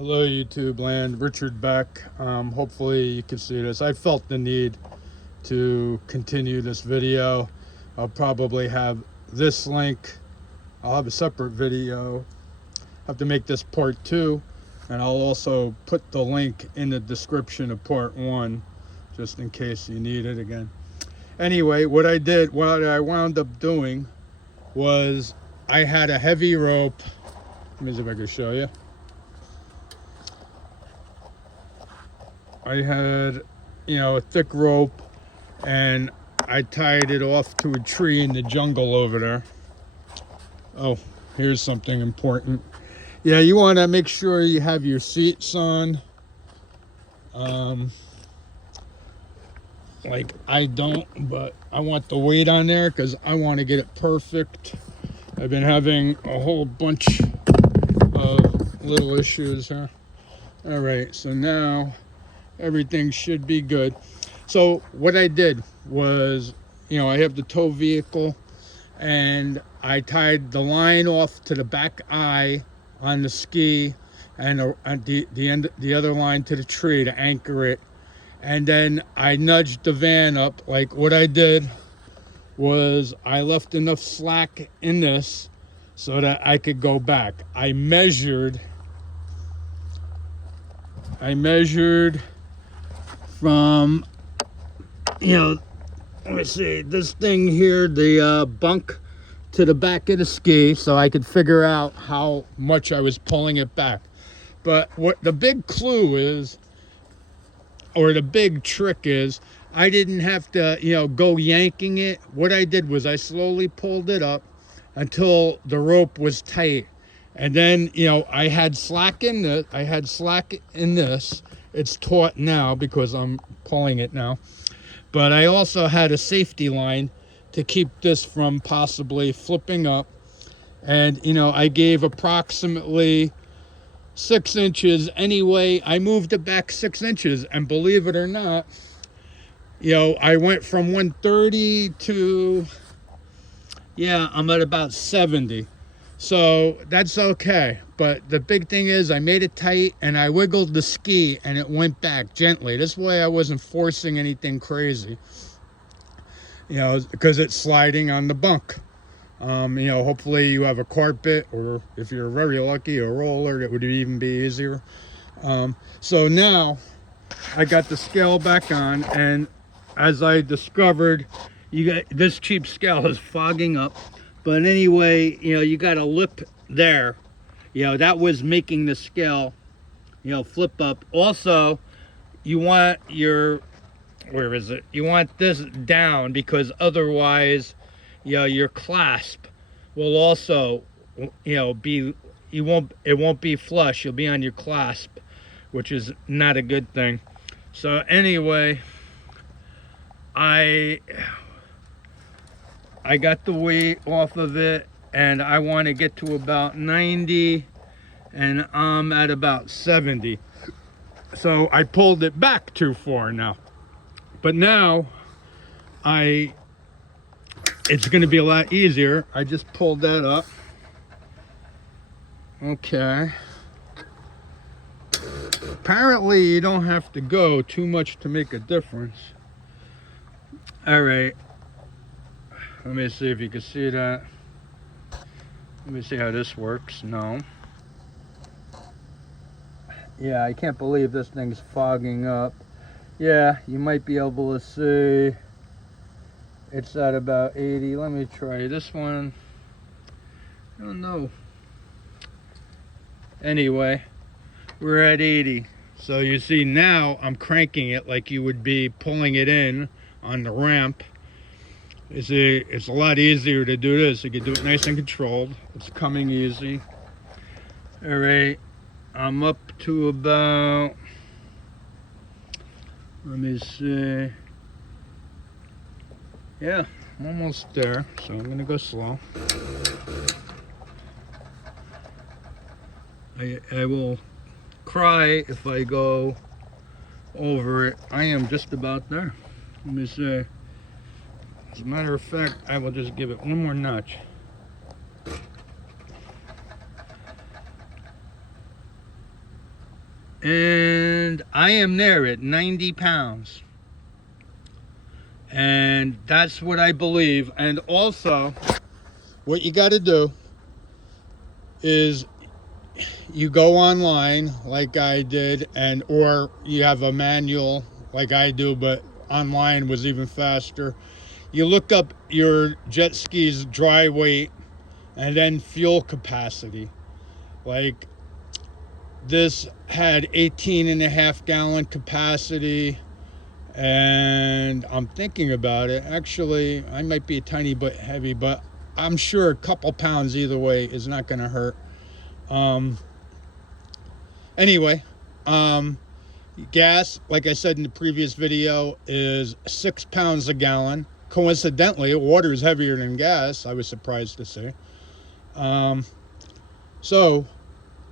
Hello YouTube land, Richard back. Hopefully you can see this. I felt the need to continue this video. I'll probably have this link. I'll have a separate video. Have to make this part 2, and I'll also put the link in the description of part 1 just in case you need it again. Anyway, what I wound up doing was I had a heavy rope. Let me see if I can show you. I had, a thick rope, and I tied it off to a tree in the jungle over there. Oh, here's something important. Yeah, you want to make sure you have your seats on. Like I don't, but I want the weight on there because I want to get it perfect. I've been having a whole bunch of little issues here. All right, so now everything should be good. So what I did was, I have the tow vehicle, and I tied the line off to the back eye on the ski, and the other line to the tree to anchor it. And then I nudged the van up. Like what I did was I left enough slack in this so that I could go back. I measured from, let me see, this thing here, the bunk to the back of the ski, so I could figure out how much I was pulling it back. But what the big clue is, or the big trick is, I didn't have to, go yanking it. What I did was I slowly pulled it up until the rope was tight. And then, I had slack in this. It's taut now because I'm pulling it now. But I also had a safety line to keep this from possibly flipping up. And, I gave approximately 6 inches anyway. I moved it back 6 inches, and believe it or not, I went from 130 to, I'm at about 70. So that's okay. But the big thing is I made it tight, and I wiggled the ski, and it went back gently. This way I wasn't forcing anything crazy, because it's sliding on the bunk. Hopefully you have a carpet, or if you're very lucky, a roller, it would even be easier. So now I got the scale back on, and as I discovered, this cheap scale is fogging up. But anyway, you got a lip there. That was making the scale, flip up. Also, you want you want this down, because otherwise, your clasp will also, it won't be flush. You'll be on your clasp, which is not a good thing. So anyway, I got the weight off of it, and I want to get to about 90, and I'm at about 70. So I pulled it back too far now. But now it's going to be a lot easier. I just pulled that up. Okay. Apparently you don't have to go too much to make a difference. All right. Let me see if you can see that. Let me see how this works. No. Yeah, I can't believe this thing's fogging up. Yeah, you might be able to see it's at about 80. Let me try this one. I don't know. Anyway, we're at 80. So you see now I'm cranking it like you would be pulling it in on the ramp. You see, it's a lot easier to do this. You can do it nice and controlled. It's coming easy. All right, I'm up to about, let me see. Yeah, I'm almost there. So I'm gonna go slow. I will cry if I go over it. I am just about there. Let me see. As a matter of fact, I will just give it one more notch. And I am there at 90 pounds. And that's what I believe. And also, what you got to do is you go online like I did, and or you have a manual like I do, but online was even faster. You look up your jet ski's dry weight and then fuel capacity. Like this had 18.5 gallon capacity, and I'm thinking about it. Actually, I might be a tiny bit heavy, but I'm sure a couple pounds either way is not going to hurt. Anyway, gas, like I said in the previous video, is 6 pounds a gallon. Coincidentally, water is heavier than gas, I was surprised to see. So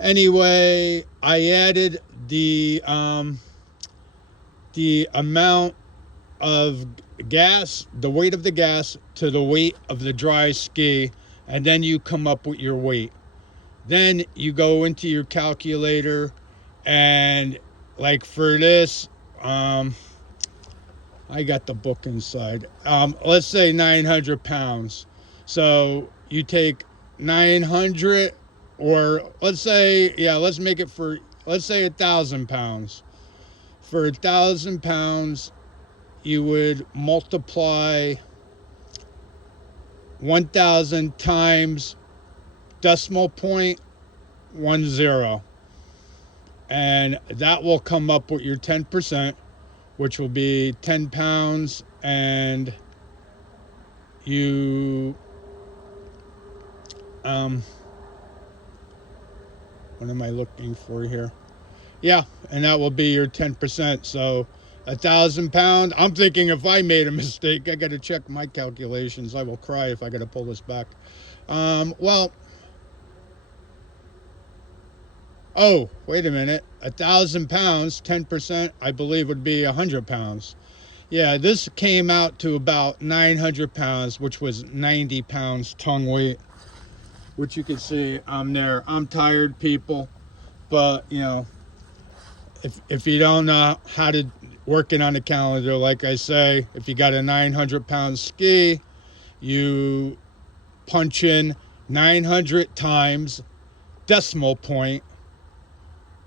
anyway, I added the amount of gas, the weight of the gas, to the weight of the dry ski, and then you come up with your weight. Then you go into your calculator, and like for this, I got the book inside. Let's say 900 pounds. So you take 900, or let's say, yeah, let's make it for, let's say 1,000 pounds. For 1,000 pounds, you would multiply 1,000 times decimal point 10, and that will come up with your 10%, which will be 10 pounds, and you what am I looking for here? Yeah, and that will be your 10%. So 1,000 pounds. I'm thinking if I made a mistake, I got to check my calculations. I will cry if I got to pull this back. Well, oh, wait a minute. 1,000 pounds, 10%, I believe would be 100 pounds. Yeah, this came out to about 900 pounds, which was 90 pounds tongue weight, which you can see I'm there. I'm tired, people, but you know, if you don't know how to work it on the calendar, like I say, if you got a 900 pound ski, you punch in 900 times decimal point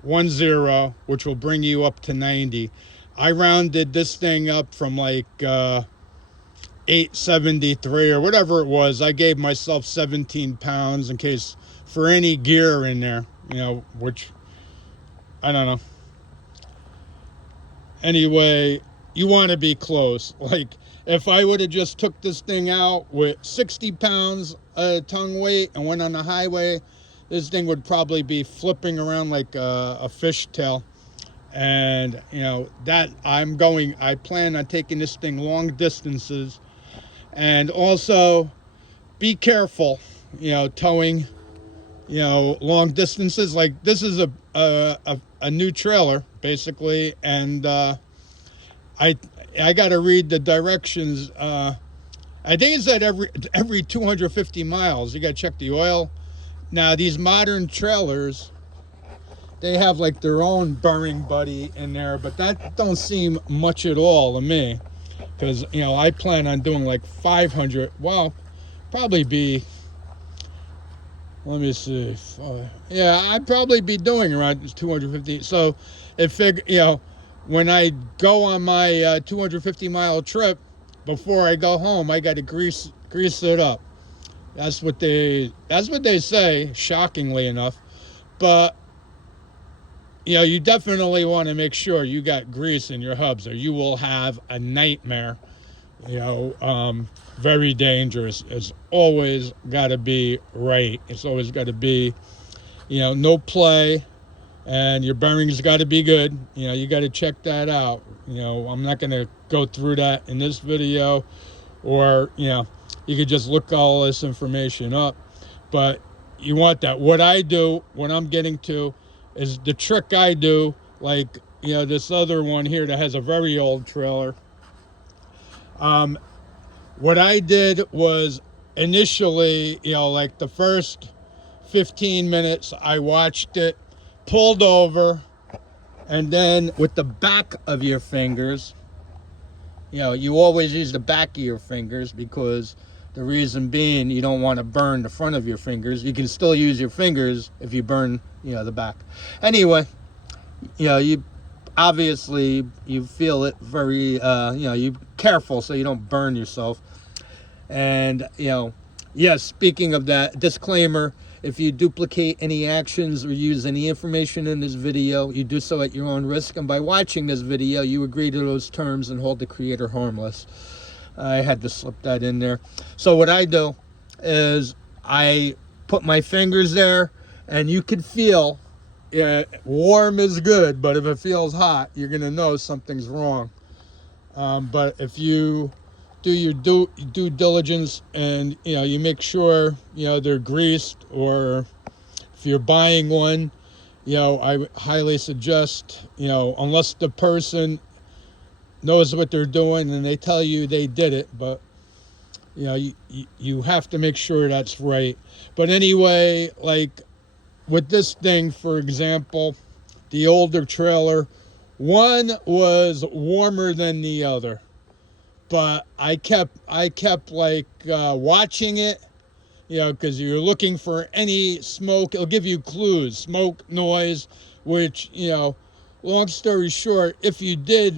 10, which will bring you up to 90. I rounded this thing up from like 873 or whatever it was. I gave myself 17 pounds in case for any gear in there, you know, which I don't know. Anyway, you want to be close. Like if I would have just took this thing out with 60 pounds tongue weight and went on the highway, this thing would probably be flipping around like a fishtail. And you know that I plan on taking this thing long distances, and also be careful, you know, towing, you know, long distances. Like this is a new trailer basically, and I got to read the directions. I think it's that every 250 miles you got to check the oil. Now these modern trailers, they have like their own burning buddy in there, but that don't seem much at all to me, because you know I plan on doing like 500. Well, probably be, let me see, yeah, I'd probably be doing around 250. So you know, when I go on my 250 mile trip, before I go home, I got to grease it up. That's what they say, shockingly enough. But you know, you definitely want to make sure you got grease in your hubs, or you will have a nightmare. You know, very dangerous. It's always got to be right. It's always got to be, you know, no play, and your bearings got to be good. You know, you got to check that out. You know, I'm not going to go through that in this video, or, you know, you could just look all this information up, but you want that. What I do, what I'm getting to, is the trick I do, like, you know, this other one here that has a very old trailer. What I did was initially, you know, like the first 15 minutes, I watched it, pulled over, And then with the back of your fingers, you know, you always use the back of your fingers, because the reason being, you don't want to burn the front of your fingers. You can still use your fingers if you burn, you know, the back. Anyway, you know, you obviously you feel it very, you know, you careful so you don't burn yourself. And, you know, yes, speaking of that, disclaimer, if you duplicate any actions or use any information in this video, you do so at your own risk. And by watching this video, you agree to those terms and hold the creator harmless. I had to slip that in there. So what I do is I put my fingers there, and you can feel, warm is good, but if it feels hot, you're going to know something's wrong. But if you do your due diligence, and you know, you make sure, you know, they're greased, or if you're buying one, you know, I highly suggest, you know, unless the person knows what they're doing and they tell you they did it, but you know, you have to make sure that's right. But anyway, like with this thing, for example, the older trailer, one was warmer than the other. But I kept like watching it, you know, because you're looking for any smoke. It'll give you clues, smoke, noise, which, you know, long story short, if you did